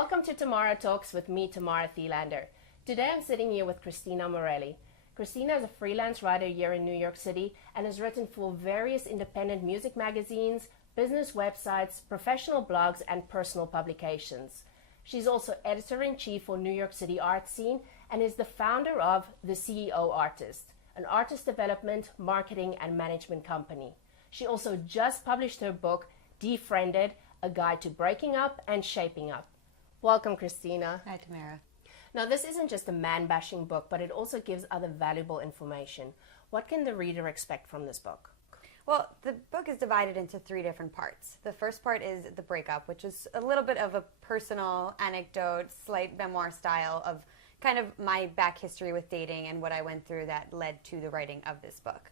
Welcome to Tamara Talks with me, Tamara Thelander. Today I'm sitting here with Christina Morelli. Christina is a freelance writer here in New York City and has written for various independent music magazines, business websites, professional blogs, and personal publications. She's also editor-in-chief for New York City Art Scene and is the founder of The CEO Artist, an artist development, marketing, and management company. She also just published her book, Defriended, a guide to breaking up and shaping up. Welcome, Christina. Hi, Tamara. Now, this isn't just a man-bashing book, but it also gives other valuable information. What can the reader expect from this book? Well, the book is divided into 3 different parts. The first part is the breakup, which is a little bit of a personal anecdote, slight memoir style of kind of my back history with dating and what I went through that led to the writing of this book.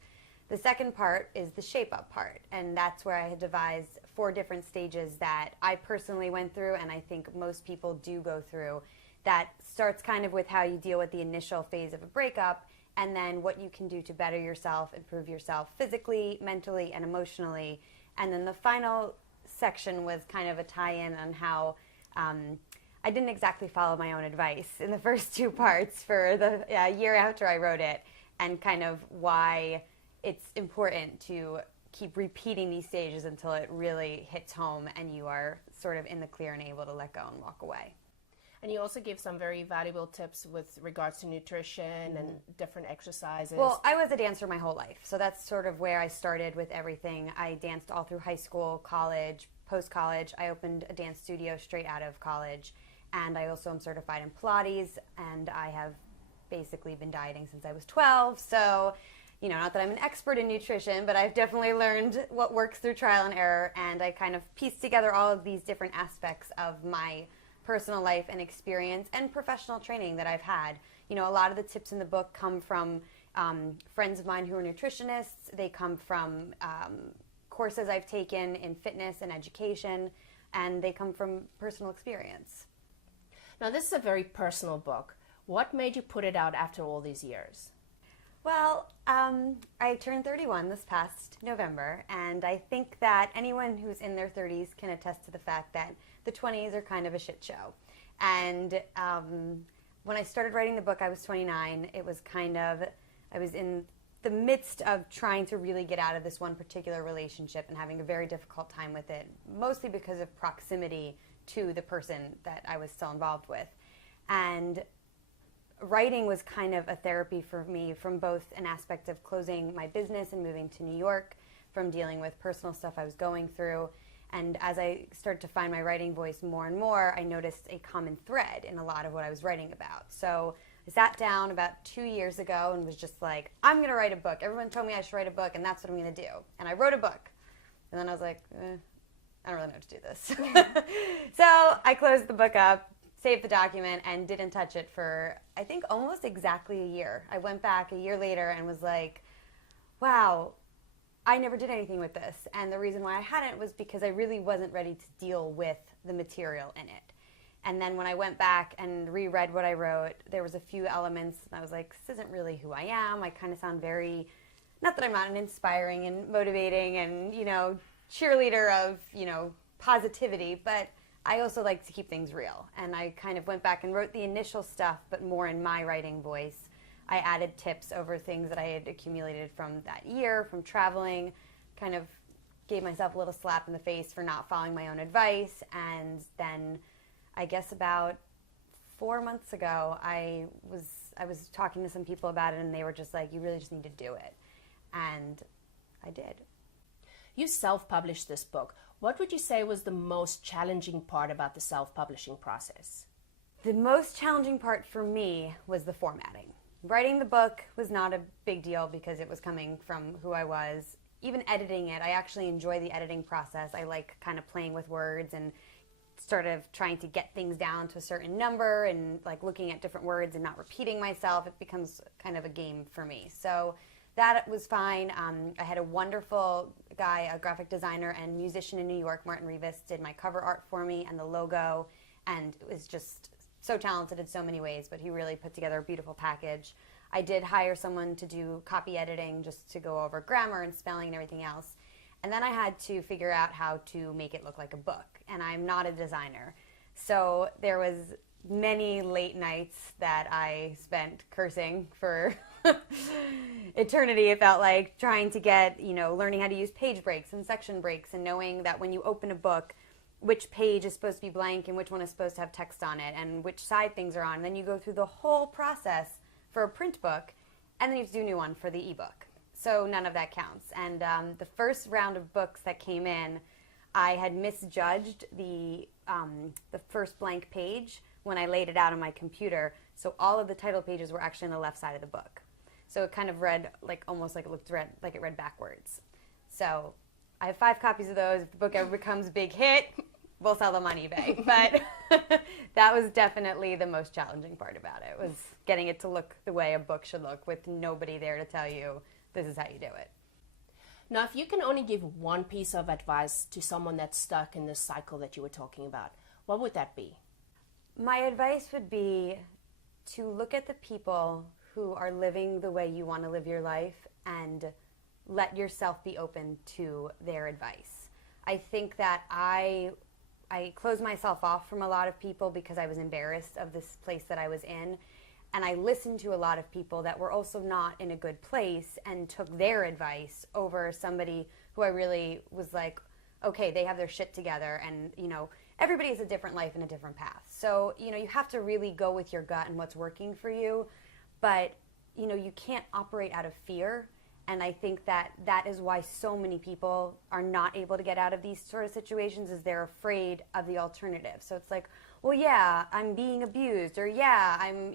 The second part is the shape-up part, and that's where I had devised 4 different stages that I personally went through, and I think most people do go through. That starts kind of with how you deal with the initial phase of a breakup, and then what you can do to better yourself, improve yourself physically, mentally, and emotionally. And then the final section was kind of a tie-in on how I didn't exactly follow my own advice in the first 2 parts for the year after I wrote it, and kind of why it's important to keep repeating these stages until it really hits home and you are sort of in the clear and able to let go and walk away. And you also give some very valuable tips with regards to nutrition and different exercises. Well, I was a dancer my whole life, so that's sort of where I started with everything. I danced all through high school, college, post-college. I opened a dance studio straight out of college, and I also am certified in Pilates, and I have basically been dieting since I was 12, so not that I'm an expert in nutrition, but I've definitely learned what works through trial and error, and I kind of pieced together all of these different aspects of my personal life and experience and professional training that I've had. A lot of the tips in the book come from friends of mine who are nutritionists. They come from courses I've taken in fitness and education, and they come from personal experience. Now, this is a very personal book. What made you put it out after all these years? Well, I turned 31 this past November, and I think that anyone who's in their 30s can attest to the fact that the 20s are kind of a shit show. And when I started writing the book, I was 29. It was I was in the midst of trying to really get out of this one particular relationship and having a very difficult time with it, mostly because of proximity to the person that I was still involved with. And writing was kind of a therapy for me from both an aspect of closing my business and moving to New York, from dealing with personal stuff I was going through. And as I started to find my writing voice more and more, I noticed a common thread in a lot of what I was writing about. So I sat down about 2 years ago and was just like, I'm going to write a book. Everyone told me I should write a book, and that's what I'm going to do. And I wrote a book. And then I was like, I don't really know how to do this. So I closed the book up, saved the document, and didn't touch it for, I think, almost exactly a year. I went back a year later and was like, wow, I never did anything with this. And the reason why I hadn't was because I really wasn't ready to deal with the material in it. And then when I went back and reread what I wrote, there was a few elements, and I was like, this isn't really who I am. I kind of sound very, not that I'm not an inspiring and motivating and, cheerleader of, positivity, but I also like to keep things real, and I kind of went back and wrote the initial stuff, but more in my writing voice. I added tips over things that I had accumulated from that year, from traveling, kind of gave myself a little slap in the face for not following my own advice, and then I guess about 4 months ago, I was talking to some people about it, and they were just like, you really just need to do it, and I did. You self-published this book. What would you say was the most challenging part about the self-publishing process? The most challenging part for me was the formatting. Writing the book was not a big deal because it was coming from who I was. Even editing it, I actually enjoy the editing process. I like kind of playing with words and sort of trying to get things down to a certain number and like looking at different words and not repeating myself. It becomes kind of a game for me. So that was fine. I had a wonderful guy, a graphic designer and musician in New York, Martin Rivas, did my cover art for me and the logo, and it was just so talented in so many ways, but he really put together a beautiful package. I did hire someone to do copy editing just to go over grammar and spelling and everything else. And then I had to figure out how to make it look like a book, and I'm not a designer. So there was many late nights that I spent cursing for eternity. It felt like trying to get, learning how to use page breaks and section breaks, and knowing that when you open a book, which page is supposed to be blank and which one is supposed to have text on it and which side things are on. And then you go through the whole process for a print book, and then you have to do a new one for the ebook. So none of that counts. And the first round of books that came in, I had misjudged the first blank page when I laid it out on my computer. So all of the title pages were actually on the left side of the book. So it kind of read almost like it read backwards. So I have 5 copies of those. If the book ever becomes a big hit, we'll sell them on eBay. But that was definitely the most challenging part about it, was getting it to look the way a book should look with nobody there to tell you this is how you do it. Now, if you can only give one piece of advice to someone that's stuck in this cycle that you were talking about, what would that be? My advice would be to look at the people who are living the way you want to live your life and let yourself be open to their advice. I think that I closed myself off from a lot of people because I was embarrassed of this place that I was in. And I listened to a lot of people that were also not in a good place and took their advice over somebody who I really was like, okay, they have their shit together, and, everybody has a different life and a different path. So, you have to really go with your gut and what's working for you. But, you can't operate out of fear. And I think that is why so many people are not able to get out of these sort of situations, is they're afraid of the alternative. So it's like, well, yeah, I'm being abused, or yeah, I'm,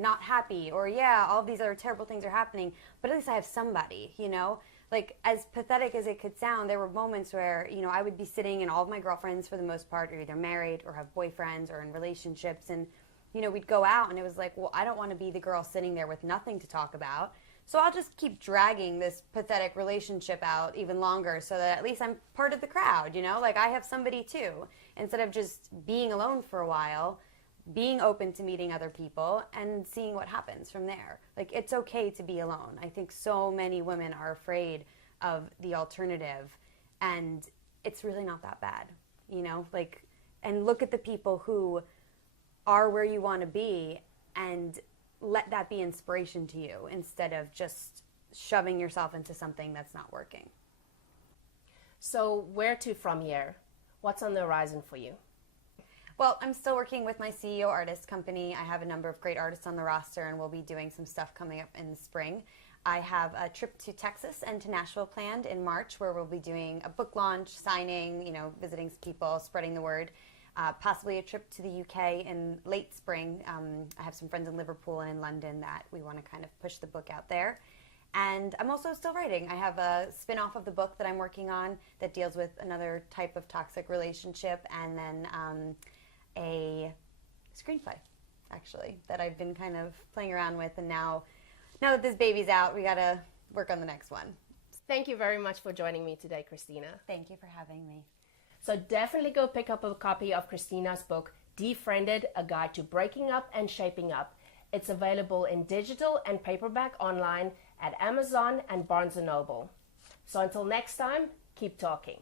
not happy, or yeah, all these other terrible things are happening, but at least I have somebody, Like, as pathetic as it could sound, there were moments where, I would be sitting, and all of my girlfriends, for the most part, are either married or have boyfriends or in relationships, and, we'd go out, and it was like, well, I don't want to be the girl sitting there with nothing to talk about. So I'll just keep dragging this pathetic relationship out even longer so that at least I'm part of the crowd, Like, I have somebody too. Instead of just being alone for a while, being open to meeting other people and seeing what happens from there. Like, it's okay to be alone. I think so many women are afraid of the alternative, and it's really not that bad, and look at the people who are where you want to be and let that be inspiration to you instead of just shoving yourself into something that's not working. So where to from here? What's on the horizon for you? Well, I'm still working with my CEO artist company. I have a number of great artists on the roster, and we'll be doing some stuff coming up in the spring. I have a trip to Texas and to Nashville planned in March, where we'll be doing a book launch, signing, visiting people, spreading the word. Possibly a trip to the UK in late spring. I have some friends in Liverpool and in London that we want to kind of push the book out there. And I'm also still writing. I have a spin-off of the book that I'm working on that deals with another type of toxic relationship, and then a screenplay, actually, that I've been kind of playing around with. And now that this baby's out, we got to work on the next one. Thank you very much for joining me today, Christina. Thank you for having me. So definitely go pick up a copy of Christina's book, Defriended, A Guide to Breaking Up and Shaping Up. It's available in digital and paperback online at Amazon and Barnes & Noble. So until next time, keep talking.